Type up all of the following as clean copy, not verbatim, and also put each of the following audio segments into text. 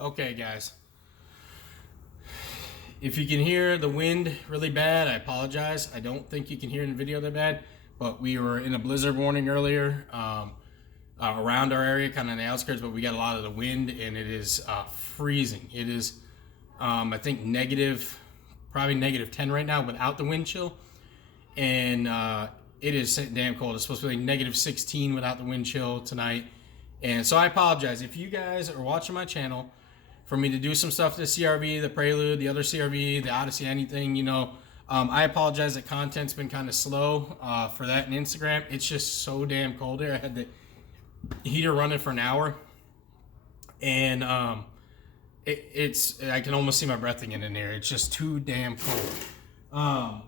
Okay, guys. If you can hear the wind really bad, I apologize. I don't think you can hear in the video that bad, but we were in a blizzard warning earlier around our area, kind of in the outskirts, but we got a lot of the wind, and it is freezing. It is, I think, probably negative 10 right now without the wind chill, and it is damn cold. It's supposed to be like negative 16 without the wind chill tonight, and so I apologize. If you guys are watching my channel, for me to do some stuff to the CRV, the Prelude, the other CRV, the Odyssey, anything, I apologize that content's been kind of slow for that in Instagram. It's just so damn cold here. I had the heater running for an hour, and I can almost see my breath again in there. It's just too damn cold.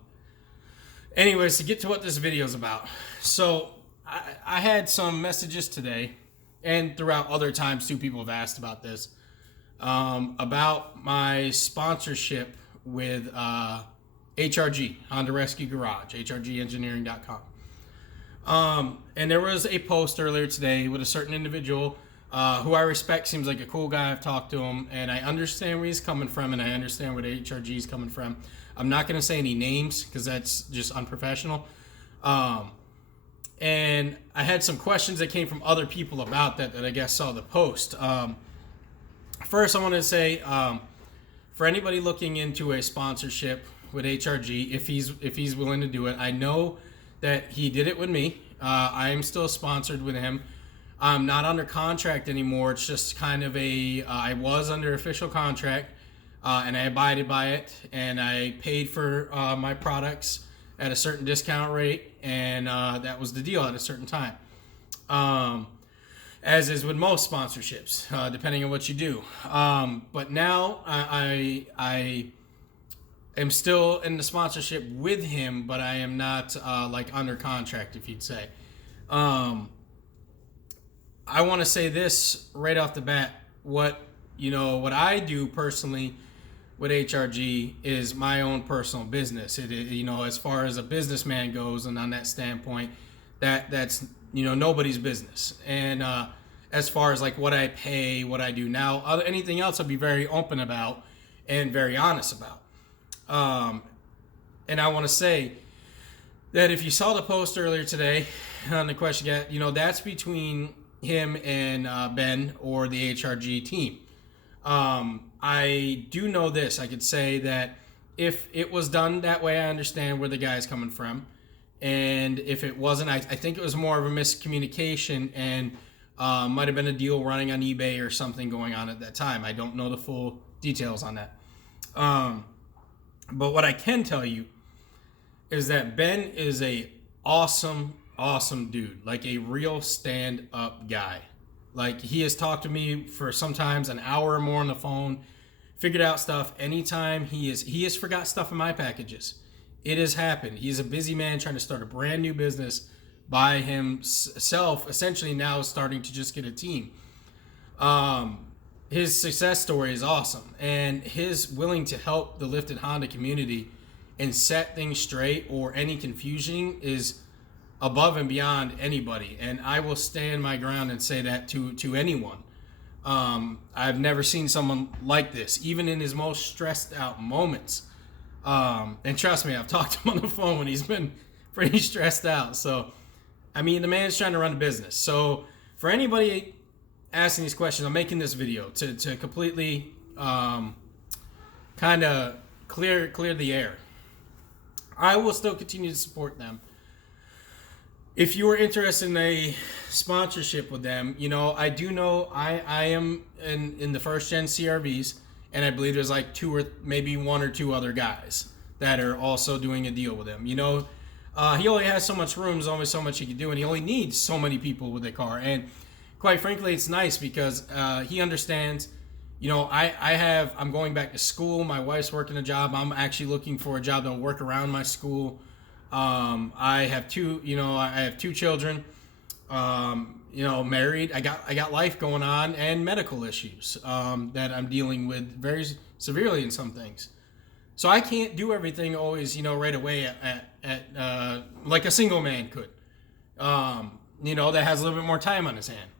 Anyways, to get to what this video is about. So I had some messages today, and throughout other times too, people have asked about this. About my sponsorship with HRG, Honda Rescue Garage, HRGengineering.com. And there was a post earlier today with a certain individual who I respect, seems like a cool guy. I've talked to him, and I understand where he's coming from, and I understand where the HRG is coming from. I'm not going to say any names because that's just unprofessional. And I had some questions that came from other people about that I guess saw the post. First, I want to say, for anybody looking into a sponsorship with HRG, if he's willing to do it, I know that he did it with me. I am still sponsored with him. I'm not under contract anymore. It's just kind of I was under official contract, and I abided by it, and I paid for my products at a certain discount rate, and that was the deal at a certain time. As is with most sponsorships, depending on what you do. But now I am still in the sponsorship with him, but I am not like under contract, if you'd say. I want to say this right off the bat. What I do personally with HRG is my own personal business. As far as a businessman goes, and on that standpoint, that's nobody's business. And as far as like what I pay, what I do now, anything else I'll be very open about and very honest about. And I want to say that if you saw the post earlier today on the question, that's between him and Ben or the HRG team. I do know this. I could say that if it was done that way, I understand where the guy's coming from. And if it wasn't, I think it was more of a miscommunication, and might have been a deal running on eBay or something going on at that time. I don't know the full details on that. But what I can tell you is that Ben is a awesome dude, like a real stand-up guy. Like, he has talked to me for sometimes an hour or more on the phone, figured out stuff. Anytime he has forgot stuff in my packages. It has happened. He's a busy man trying to start a brand new business by himself, essentially now starting to just get a team. His success story is awesome, and his willing to help the lifted Honda community and set things straight or any confusion is above and beyond anybody. And I will stand my ground and say that to anyone. I've never seen someone like this, even in his most stressed out moments. And trust me, I've talked to him on the phone when he's been pretty stressed out. So, I mean, the man's trying to run a business. So, for anybody asking these questions, I'm making this video to completely kind of clear the air. I will still continue to support them. If you are interested in a sponsorship with them, I do know I am in the first gen CRVs, and I believe there's like maybe one or two other guys that are also doing a deal with him. He only has so much room, there's only so much he can do, and he only needs so many people with a car. And quite frankly, it's nice because he understands. I'm going back to school. My wife's working a job. I'm actually looking for a job that'll work around my school. I have two children. Married. I got life going on and medical issues that I'm dealing with very severely in some things. So I can't do everything always, right away at like a single man could. That has a little bit more time on his hand.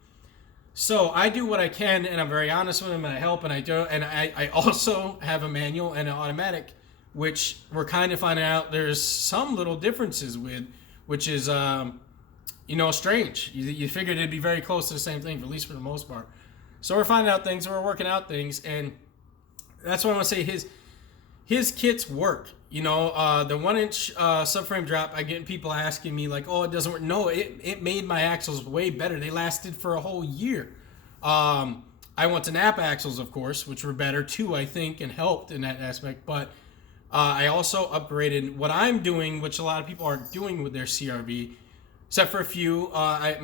So I do what I can, and I'm very honest with him, and I help, and I do, and I also have a manual and an automatic, which we're kind of finding out there's some little differences with, which is strange. You figured it'd be very close to the same thing, at least for the most part. So we're finding out things, we're working out things, and that's why I want to say his kits work. The 1-inch subframe drop, I get people asking me like, oh, it doesn't work. No, it made my axles way better. They lasted for a whole year. I went to nap axles, of course, which were better too, I think, and helped in that aspect. But I also upgraded what I'm doing, which a lot of people aren't doing with their CRV, except for a few. I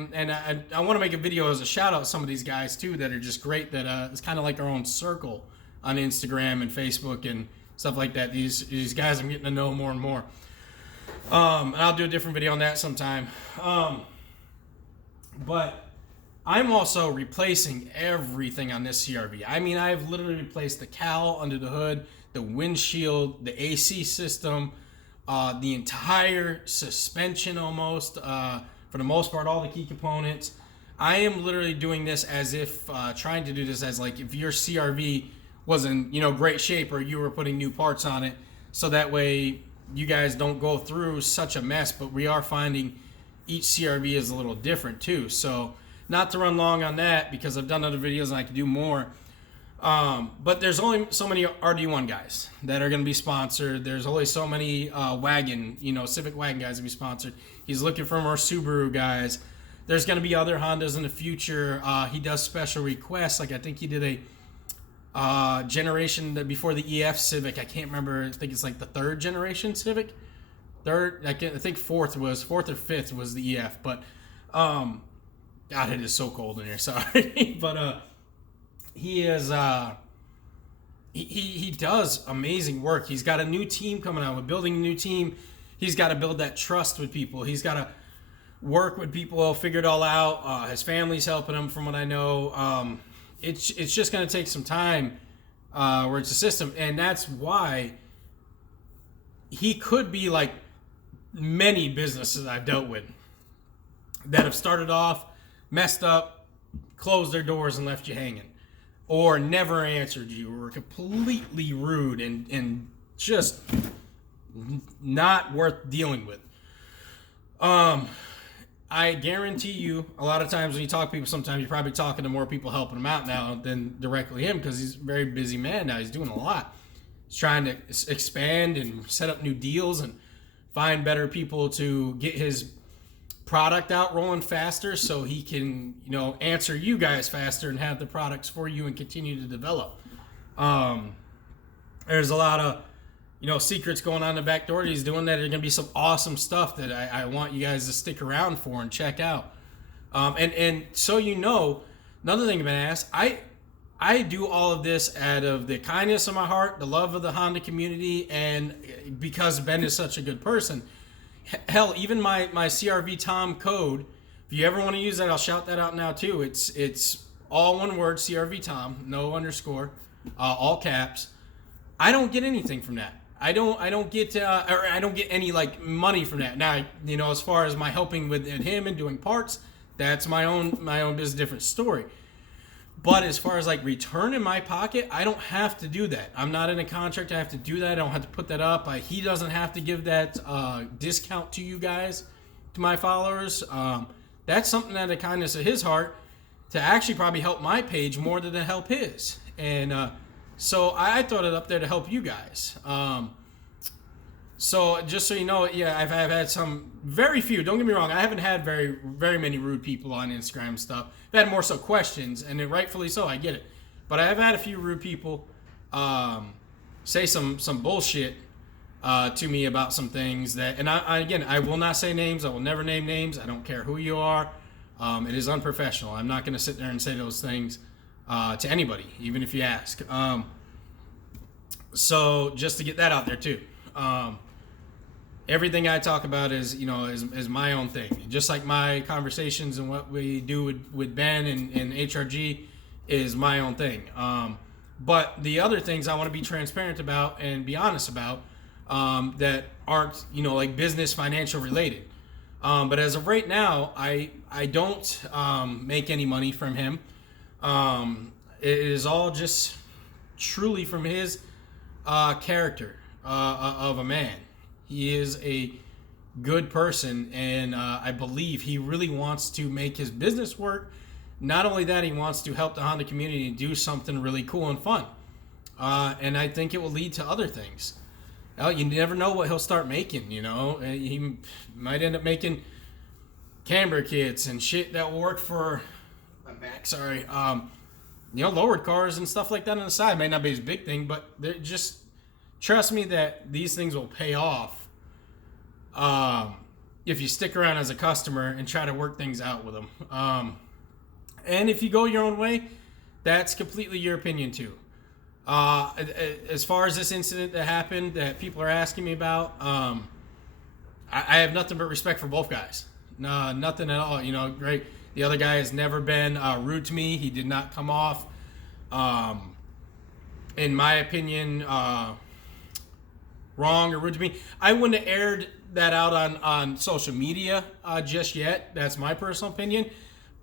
want to make a video as a shout out to some of these guys too that are just great. That it's kind of like our own circle on Instagram and Facebook and stuff like that. These guys I'm getting to know more and more. And I'll do a different video on that sometime. But I'm also replacing everything on this CRV. I mean, I've literally replaced the cowl under the hood, the windshield, the AC system, the entire suspension almost, for the most part, all the key components. I am literally doing this as if, trying to do this as like if your CRV was in great shape or you were putting new parts on it, so that way you guys don't go through such a mess. But we are finding each CRV is a little different too. So not to run long on that because I've done other videos and I can do more. But there's only so many RD1 guys that are going to be sponsored. There's only so many Civic wagon guys to be sponsored. He's looking for more Subaru guys. There's going to be other Hondas in the future. He does special requests. Like I think he did a generation before the EF Civic. I can't remember. I think it's like the 3rd generation Civic. I think 4th or 5th was the EF. But God, it is so cold in here. Sorry, but he is he does amazing work. He's got a new team coming out. With building a new team, he's got to build that trust with people. He's got to work with people, figure it all out. His family's helping him, from what I know. It's just going to take some time where it's a system. And that's why he could be like many businesses I've dealt with that have started off, messed up, closed their doors and left you hanging, or never answered you, or completely rude and just not worth dealing with. I guarantee you, a lot of times when you talk to people, sometimes you're probably talking to more people helping him out now than directly him, because he's a very busy man now. He's doing a lot. He's trying to expand and set up new deals and find better people to get his product out rolling faster, so he can, answer you guys faster and have the products for you and continue to develop. There's a lot of secrets going on in the back door that he's doing that are going to be some awesome stuff that I want you guys to stick around for and check out. And so another thing I've been asked, I do all of this out of the kindness of my heart, the love of the Honda community, and because Ben is such a good person. Hell, even my CRV Tom code, if you ever want to use that, I'll shout that out now too. It's all one word, CRV Tom, no underscore, all caps. I don't get anything from that. I don't get any like money from that. Now, as far as my helping with him and doing parts, that's my own business, different story. But as far as like return in my pocket, I don't have to do that. I'm not in a contract. I have to do that. I don't have to put that up. He doesn't have to give that discount to you guys, to my followers. That's something out of the kindness of his heart to actually probably help my page more than to help his. And so I thought it up there to help you guys. So just so you know, yeah, I've had some, very few, don't get me wrong, I haven't had very, very many rude people on Instagram and stuff. I've had more so questions, and rightfully so, I get it. But I have had a few rude people say some bullshit to me about some things that, and I will not say names, I will never name names, I don't care who you are. It is unprofessional. I'm not going to sit there and say those things to anybody, even if you ask. So just to get that out there too. Everything I talk about is my own thing. Just like my conversations and what we do with Ben and HRG is my own thing. But the other things I want to be transparent about and be honest about that aren't, like business, financial related. But as of right now, I don't make any money from him. It is all just truly from his character of a man. He is a good person, and I believe he really wants to make his business work. Not only that, he wants to help the Honda community do something really cool and fun. And I think it will lead to other things. Well, you never know what he'll start making, you know. He might end up making camber kits and shit that will work for my back, sorry. You know, lowered cars and stuff like that on the side. May not be his big thing, but just trust me that these things will pay off if you stick around as a customer and try to work things out with them. And if you go your own way, that's completely your opinion too. As far as this incident that happened that people are asking me about, I have nothing but respect for both guys. No, nothing at all. You know, great. The other guy has never been rude to me. He did not come off, in my opinion, wrong or rude to me. I wouldn't have aired that out on social media just yet. That's my personal opinion.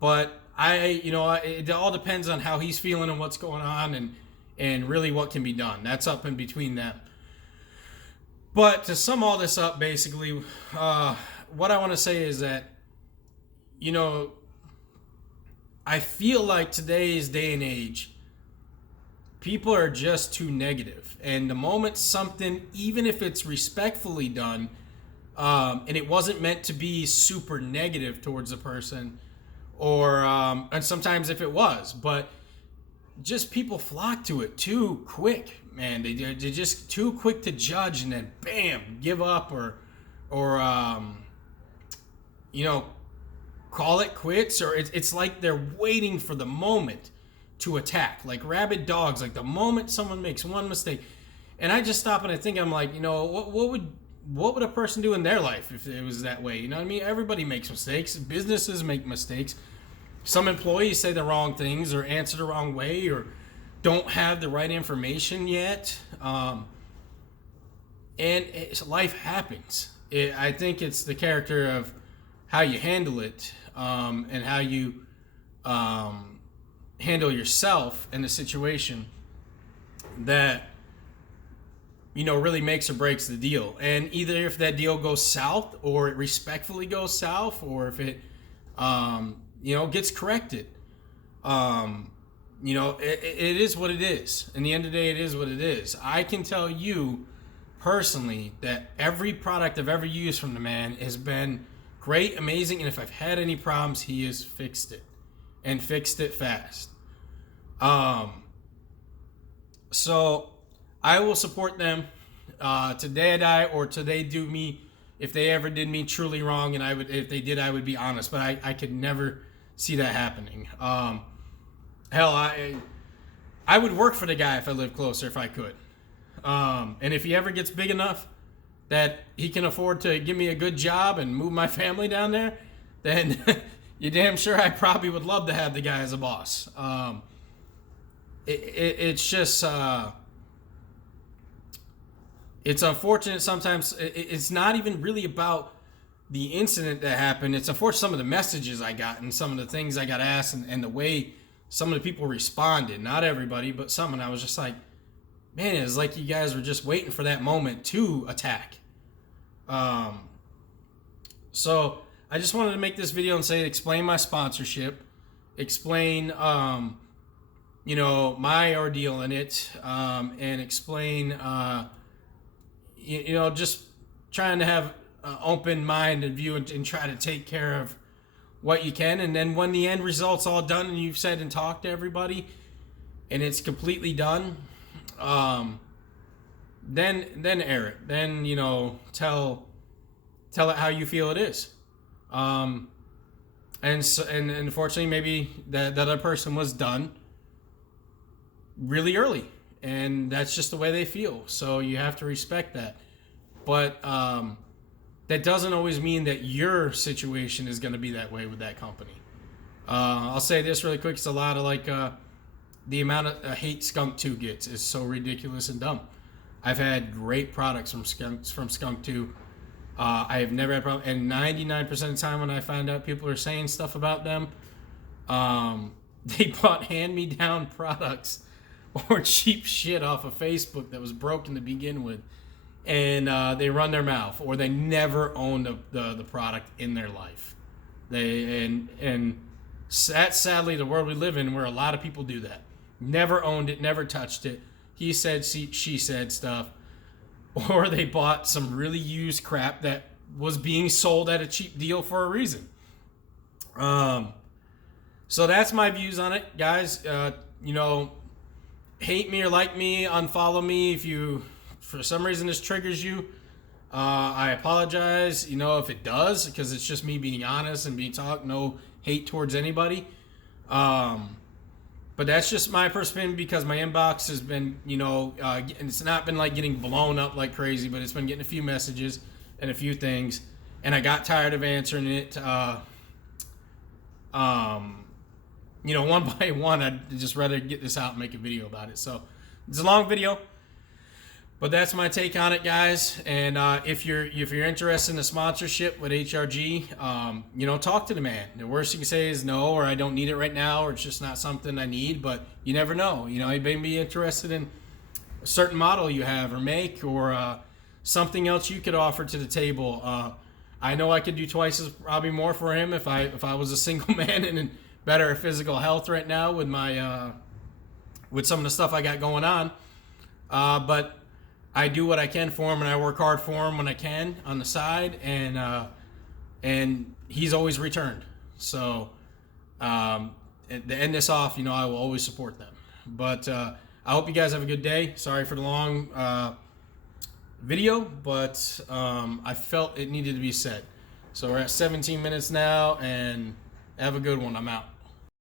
But it all depends on how he's feeling and what's going on and really what can be done. That's up in between them. But to sum all this up, basically, what I want to say is that, you know, I feel like today's day and age, people are just too negative. And the moment something, even if it's respectfully done, and it wasn't meant to be super negative towards a person, or and sometimes if it was, but just people flock to it too quick, man. They're just too quick to judge and then bam, give up or call it quits, or it's like they're waiting for the moment to attack, like rabid dogs. Like the moment someone makes one mistake, and I just stop and I think, I'm like, you know, what would a person do in their life if it was that way? You know what I mean? Everybody makes mistakes. Businesses make mistakes. Some employees say the wrong things or answer the wrong way or don't have the right information yet. And life happens. I think it's the character of how you handle it, and how you handle yourself in the situation that, you know, really makes or breaks the deal. And either if that deal goes south, or it respectfully goes south, or if it gets corrected. It is what it is. In the end of the day, it is what it is. I can tell you personally that every product I've ever used from the man has been great, amazing, and if I've had any problems, he has fixed it, and fixed it fast. So I will support them today I die, or till they do me, if they ever did me truly wrong, and if they did, I would be honest, but I could never see that happening. Hell, I would work for the guy if I lived closer, if I could. And if he ever gets big enough that he can afford to give me a good job and move my family down there, then you're damn sure I probably would love to have the guy as a boss. It's just, it's unfortunate sometimes. It's not even really about the incident that happened. It's unfortunate some of the messages I got and some of the things I got asked and the way some of the people responded. Not everybody, but some. And I was just like, man, it's like you guys were just waiting for that moment to attack. So I just wanted to make this video and explain my sponsorship, explain, my ordeal in it, and explain, just trying to have an open mind and view and try to take care of what you can. And then when the end result's all done and you've said and talked to everybody and it's completely done, then air it. Then, tell it how you feel it is. And unfortunately, maybe that other person was done really early, and that's just the way they feel. So you have to respect that. But that doesn't always mean that your situation is going to be that way with that company. I'll say this really quick. It's a lot of the amount of hate Skunk 2 gets is so ridiculous and dumb. I've had great products from Skunk 2. I have never had a problem. And 99% of the time when I find out people are saying stuff about them, they bought hand-me-down products or cheap shit off of Facebook that was broken to begin with, and they run their mouth, or they never owned the product in their life. That's sadly the world we live in, where a lot of people do that. Never owned it, never touched it. He said, she said stuff, or they bought some really used crap that was being sold at a cheap deal for a reason. So that's my views on it, guys. Hate me or like me, unfollow me if you, for some reason, this triggers you. I apologize, if it does, because it's just me being honest and being talked. No hate towards anybody. But that's just my perspective, because my inbox has been, it's not been like getting blown up like crazy, but it's been getting a few messages and a few things, and I got tired of answering it. One by one. I'd just rather get this out and make a video about it. So it's a long video, but that's my take on it, guys. And if you're interested in a sponsorship with HRG, talk to the man. The worst you can say is no, or I don't need it right now, or it's just not something I need. But you never know. He may be interested in a certain model you have or make, or something else you could offer to the table. I know I could do twice as, probably more for him if I was a single man and in better physical health right now with my with some of the stuff I got going on. But I do what I can for him, and I work hard for him when I can on the side, and he's always returned. So to end this off, I will always support them. But I hope you guys have a good day. Sorry for the long video, but I felt it needed to be said. So we're at 17 minutes now, and have a good one. I'm out.